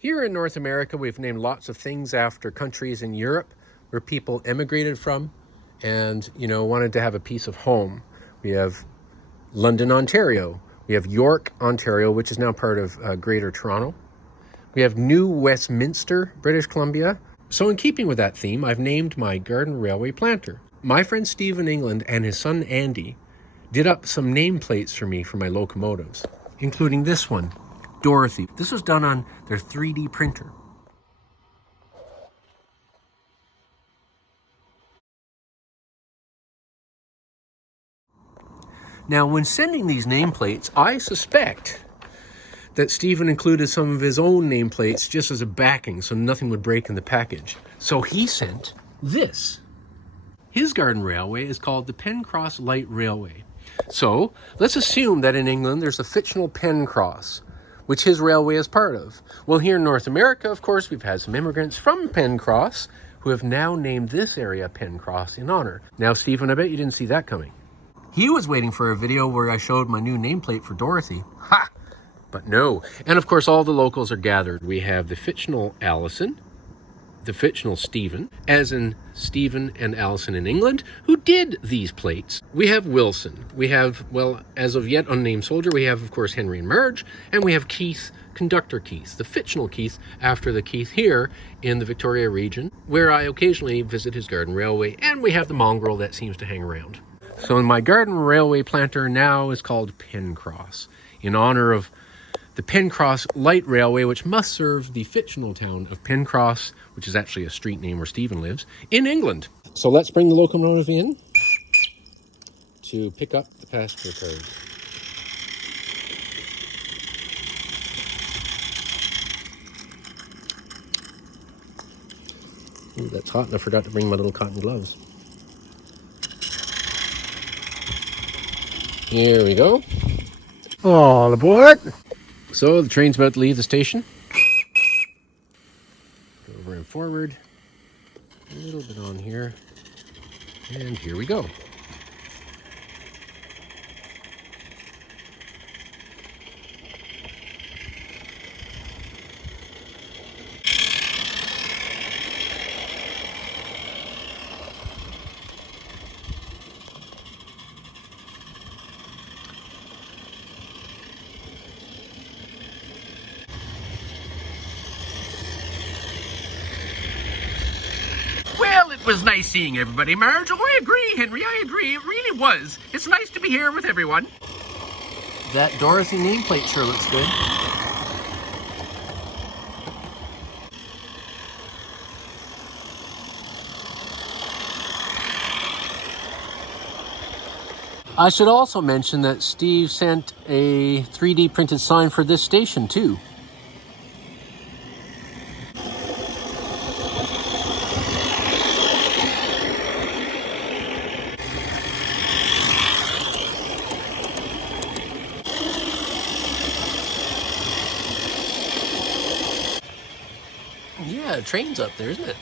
Here in North America, we've named lots of things after countries in Europe where people emigrated from and, wanted to have a piece of home. We have London, Ontario. We have York, Ontario, which is now part of Greater Toronto. We have New Westminster, British Columbia. So in keeping with that theme, I've named my garden railway planter. My friend Steve in England and his son Andy did up some nameplates for me for my locomotives, including this one, Dorothy. This was done on their 3D printer. Now, when sending these nameplates, I suspect that Stephen included some of his own nameplates just as a backing so nothing would break in the package. So he sent this. His garden railway is called the Pencross Light Railway. So let's assume that in England there's a fictional Pencross, which his railway is part of. Well, here in North America, of course, we've had some immigrants from Pencross who have now named this area Pencross in honor. Now, Stephen, I bet you didn't see that coming. He was waiting for a video where I showed my new nameplate for Dorothy. Ha! But no. And of course, all the locals are gathered. We have the fictional Allison, the fictional Stephen, as in Stephen and Allison in England, who did these plates. We have Wilson. We have, well, as of yet unnamed soldier, we have, of course, Henry and Marge, and we have Keith, Conductor Keith, the fictional Keith, after the Keith here in the Victoria region, where I occasionally visit his garden railway, and we have the mongrel that seems to hang around. So my garden railway planter now is called Pencross, in honor of the Pencross Light Railway, which must serve the fictional town of Pencross, which is actually a street name where Stephen lives, in England. So let's bring the locomotive in to pick up the passenger car. Ooh, that's hot, and I forgot to bring my little cotton gloves. Here we go. All aboard. So the train's about to leave the station. Over and forward. A little bit on here. And here we go. Well, it was nice seeing everybody, Marge. Oh, I agree, Henry, I agree. It really was. It's nice to be here with everyone. That Dorothy nameplate sure looks good. I should also mention that Steve sent a 3D printed sign for this station, too. Yeah, a train's up there, isn't it?